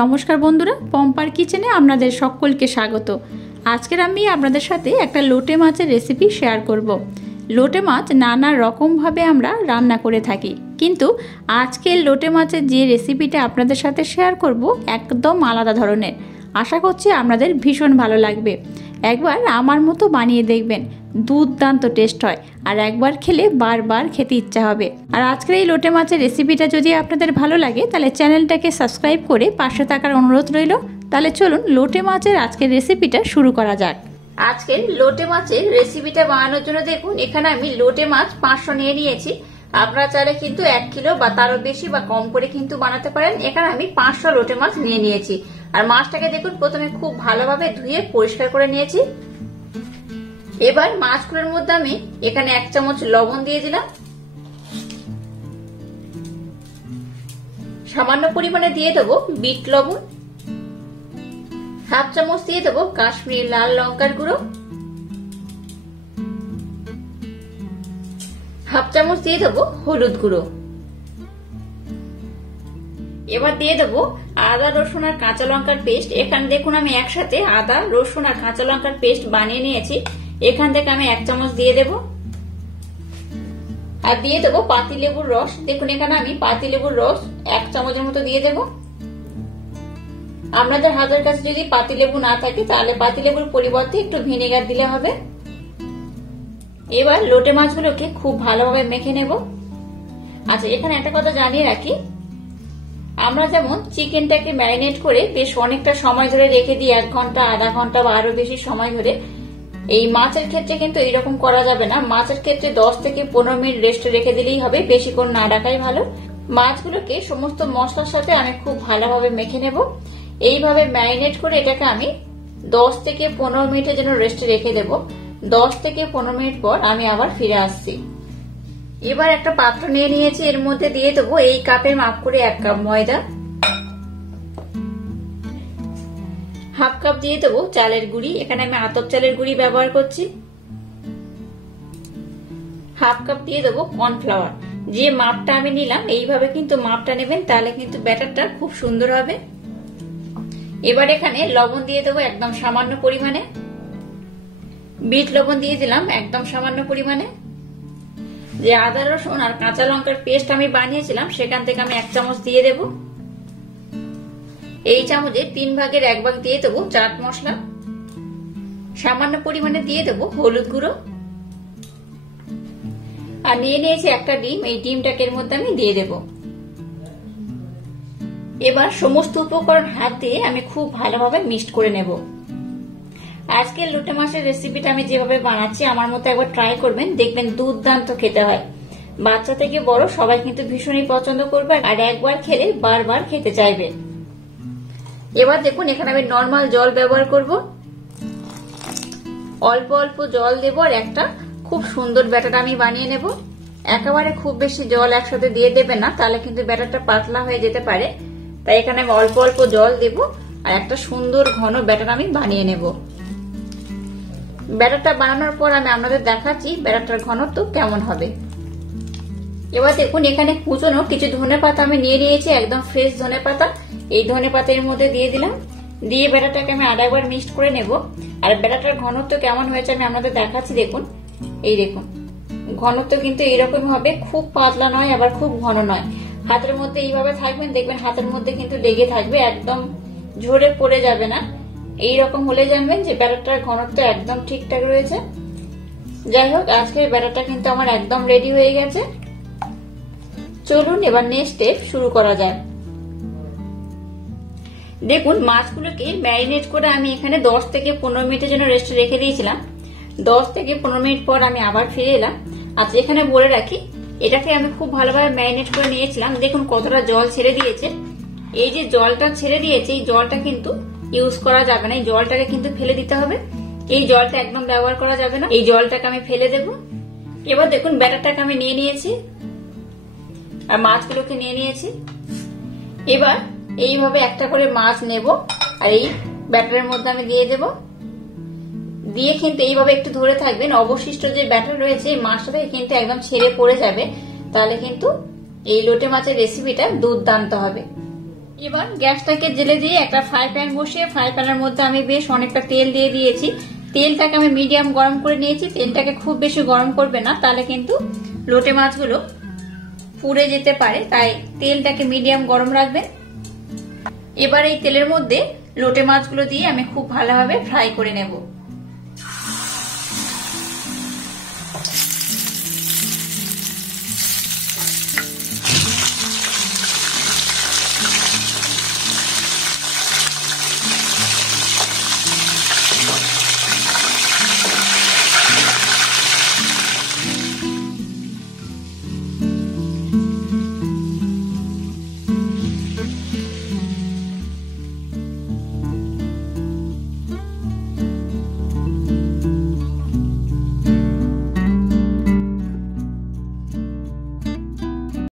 নমস্কার বন্ধুরা, পম্পার কিচেনে আপনাদের সকলকে স্বাগত। আজকের আমি আপনাদের সাথে একটা লোটে মাছের রেসিপি শেয়ার করব। লোটে মাছ নানা রকমভাবে আমরা রান্না করে থাকি, কিন্তু আজকের লোটে মাছের যে রেসিপিটা আপনাদের সাথে শেয়ার করব একদম আলাদা ধরনের। আশা করছি আপনাদের ভীষণ ভালো লাগবে। একবার আমার মতো বানিয়ে দেখবেন, দুর্দান্ত টেস্ট হয় আর একবার খেলে বারবার খেতে ইচ্ছা হবে। আর আজকের এই লোটে মাছের রেসিপিটা যদি আপনাদের ভালো লাগে তাহলে চ্যানেলটাকে সাবস্ক্রাইব করে পাশে থাকার অনুরোধ রইল। তাহলে চলুন লোটে মাছের আজকের রেসিপিটা শুরু করা যাক। আজকের লোটে মাছের রেসিপিটা বানানোর জন্য দেখুন এখানে আমি লোটে মাছ 500 নিয়ে নিয়েছি। আপনারা চাইলে কিন্তু 1 কিলো বা তারও বেশি বা কম করে কিন্তু বানাতে পারেন। এখানে আমি 500 লোটে মাছ নিয়ে নিয়েছি। আর মাছটাকে দেখুন প্রথমে খুব ভালোভাবে ধুয়ে পরিষ্কার করে নিয়েছি। এবার মাছগুলোর মধ্যে আমি এখানে 1 চামচ লবণ দিয়ে দিলাম, সামান্য পরিমাণে দিয়ে দেবো বিট লবণ, 1/2 চামচ দিয়ে দেবো কাশ্মীরি লাল লঙ্কার গুঁড়ো, 1/2 চামচ দিয়ে দেবো হলুদ গুঁড়ো। এবার দিয়ে দেবো আদা রসুন আর কাঁচা লঙ্কার পেস্ট। এখানে দেখুন আমি একসাথে আদা রসুন আর কাঁচা লঙ্কার পেস্ট বানিয়ে নিয়েছি। এখান থেকে আমি 1 চামচ দিয়ে দেব। আর দিয়ে দেবো পাতিলেবুর রস। দেখুন এখানে আমি পাতিলেবুর রস 1 চামচের মতো দিয়ে দেব। আপনাদের হাতের কাছে যদি পাতিলেবু না থাকে তাহলে পাতিলেবুর পরিবর্তে একটু ভিনেগার দিলে হবে। এবার লোটে মাছগুলোকে খুব ভালোভাবে মেখে নেব। আচ্ছা, এখানে একটা কথা জানিয়ে রাখি, আমরা যেমন চিকেনটাকে ম্যারিনেট করে বেশ অনেকটা সময় ধরে রেখে দিই, 1 ঘন্টা আধা ঘন্টা বা আরো বেশি সময় ধরে, এই মাছের ক্ষেত্রে কিন্তু এরকম করা যাবে না। মাছের ক্ষেত্রে 10 থেকে 15 মিনিট রেস্টে রেখে দিলেই হবে, বেশিক্ষণ না রাখাই ভালো। মাছগুলোকে সমস্ত মশলার সাথে আমি খুব ভালোভাবে মেখে নেব। এইভাবে ম্যারিনেট করে এটাকে আমি 10 থেকে 15 মিনিটের জন্য রেস্টে রেখে দেব। 10 থেকে 15 মিনিট পর আমি আবার ফিরে আসছি। এবার একটা পাত্র নিয়ে নিয়েছি, এর মধ্যে দিয়ে দেবো এই কাপের মাপ করে 1 কাপ ময়দা, 1/2 কাপ দিয়ে দেবো চালের গুঁড়ি। এখানে আমি আতপ চালের গুঁড়ি ব্যবহার করছি। 1/2 কাপ দিয়ে দেবো কর্নফ্লাওয়ার। যে মাপটা আমি নিলাম এইভাবে কিন্তু মাপটা নেবেন, তাহলে কিন্তু ব্যাটারটা খুব সুন্দর হবে। এবার এখানে লবণ দিয়ে দেবো একদম সামান্য পরিমাণে, বিট লবণ দিয়ে দিলাম একদম সামান্য পরিমাণে। যে আদা রসুন আর কাঁচা লঙ্কার পেস্ট আমি বানিয়েছিলাম সেখান থেকে আমি 1 চামচ দিয়ে দেব। এই চামচে 3 ভাগের 1 ভাগ দিয়ে দেবো চাট মশলা, সামান্য পরিমাণে দিয়ে দেবো হলুদ গুঁড়ো। আর নিয়ে নিয়েছি একটা ডিম, এই ডিমটাকে এর মধ্যে আমি দিয়ে দেব। এবার সমস্ত উপকরণ হাত দিয়ে আমি খুব ভালোভাবে মিক্সড করে নেব। আজকের লোটে মাছের রেসিপিটা আমি যেভাবে বানাচ্ছি আমার মতো একবার ট্রাই করবেন, দেখবেন দুর্দান্ত খেতে হয়। বাচ্চা থেকে বড় সবাই কিন্তু ভীষণই পছন্দ করবে আর একবার খেলে বারবার খেতে চাইবে। এবার দেখুন এখানে আমি নরমাল জল ব্যবহার করব, অল্প অল্প জল দেব আর একটা খুব সুন্দর ব্যাটার আমি বানিয়ে নেব। একেবারে খুব বেশি জল একসাথে দিয়ে দেবেন না, তাহলে কিন্তু ব্যাটারটা পাতলা হয়ে যেতে পারে। তাই এখানে আমি অল্প অল্প জল দেব আর একটা সুন্দর ঘন ব্যাটার আমি বানিয়ে নেব। ব্যাটারটা বানানোর পর আমি আপনাদের দেখাচ্ছি ব্যাটারটার ঘনত্ব কেমন হবে। এবার দেখুন এখানে কুচনো কিছু ধনেপাতা আমি নিয়ে নিয়েছি, একদম ফ্রেশ ধনেপাতা। এই ধনেপাতার মধ্যে দিয়ে দিলাম, দিয়ে ব্যাটারটাকে আমি আরেকবার মিক্সড করে নেব। আর ব্যাটারটার ঘনত্ব কেমন হয়েছে আমি আপনাদের দেখাচ্ছি। দেখুন এই দেখুন ঘনত্ব কিন্তু এইরকম হবে, খুব পাতলা নয় আবার খুব ঘন নয়। হাতের মধ্যে এইভাবে থাকবেন, দেখবেন হাতের মধ্যে কিন্তু লেগে থাকবে, একদম ঝরে পড়ে যাবে না। এইরকম হলে জানবেন যে ব্যাটারটার ঘনত্ব একদম ঠিকঠাক রয়েছে। যাই হোক, আজকের ব্যাটারটা কিন্তু আমার একদম রেডি হয়ে গেছে। চলুন এবার নেক্সট স্টেপ শুরু করা যায়। দেখুন মাছগুলোকে ম্যারিনেট করে আমি এখানে 10 থেকে 15 মিনিটের জন্য রেস্টে রেখে দিয়েছিলাম। 10 থেকে 15 মিনিট পর আমি আবার ফিরে এলাম। আচ্ছা, এখানে বলে রাখি এটাকে আমি খুব ভালোভাবে ম্যারিনেট করে নিয়েছিলাম। দেখুন কতটা জল ছেড়ে দিয়েছে। এই যে জলটা ছেড়ে দিয়েছে এই জলটা কিন্তু ইউজ করা যাবে না, এই জলটাকে কিন্তু ফেলে দিতে হবে। এই জলটা একদম ব্যবহার করা যাবে না, এই জলটাকে আমি ফেলে দেব। এবার দেখুন ব্যাটারটাকে আমি নিয়ে নিয়েছি আর মাছগুলোকে নিয়ে নিয়েছি। এবার এইভাবে একটা করে মাছ নেব আর এই ব্যাটারের মধ্যে আমি দিয়ে দেব। দিয়ে কিন্তু এইভাবে একটু ধরে থাকবেন, অবশিষ্ট যে ব্যাটার রয়েছে এই মাছটা থেকে কিন্তু একদম ছেড়ে পড়ে যাবে, তাহলে কিন্তু এই লোটে মাছের রেসিপিটা দুর্দান্ত হবে। এবার গ্যাসটাকে জেলে দিয়ে একটা ফ্রাই প্যান বসিয়ে ফ্রাই প্যানের মধ্যে আমি বেশ অনেকটা তেল দিয়ে দিয়েছি। তেলটাকে আমি মিডিয়াম গরম করে নিয়েছি। তেলটাকে খুব বেশি গরম করবে না, তাহলে কিন্তু লোটে মাছগুলো পুড়ে যেতে পারে, তাই তেলটাকে মিডিয়াম গরম রাখবেন। এবার এই তেলের মধ্যে লোটে মাছগুলো দিয়ে আমি খুব ভালোভাবে ফ্রাই করে নেব।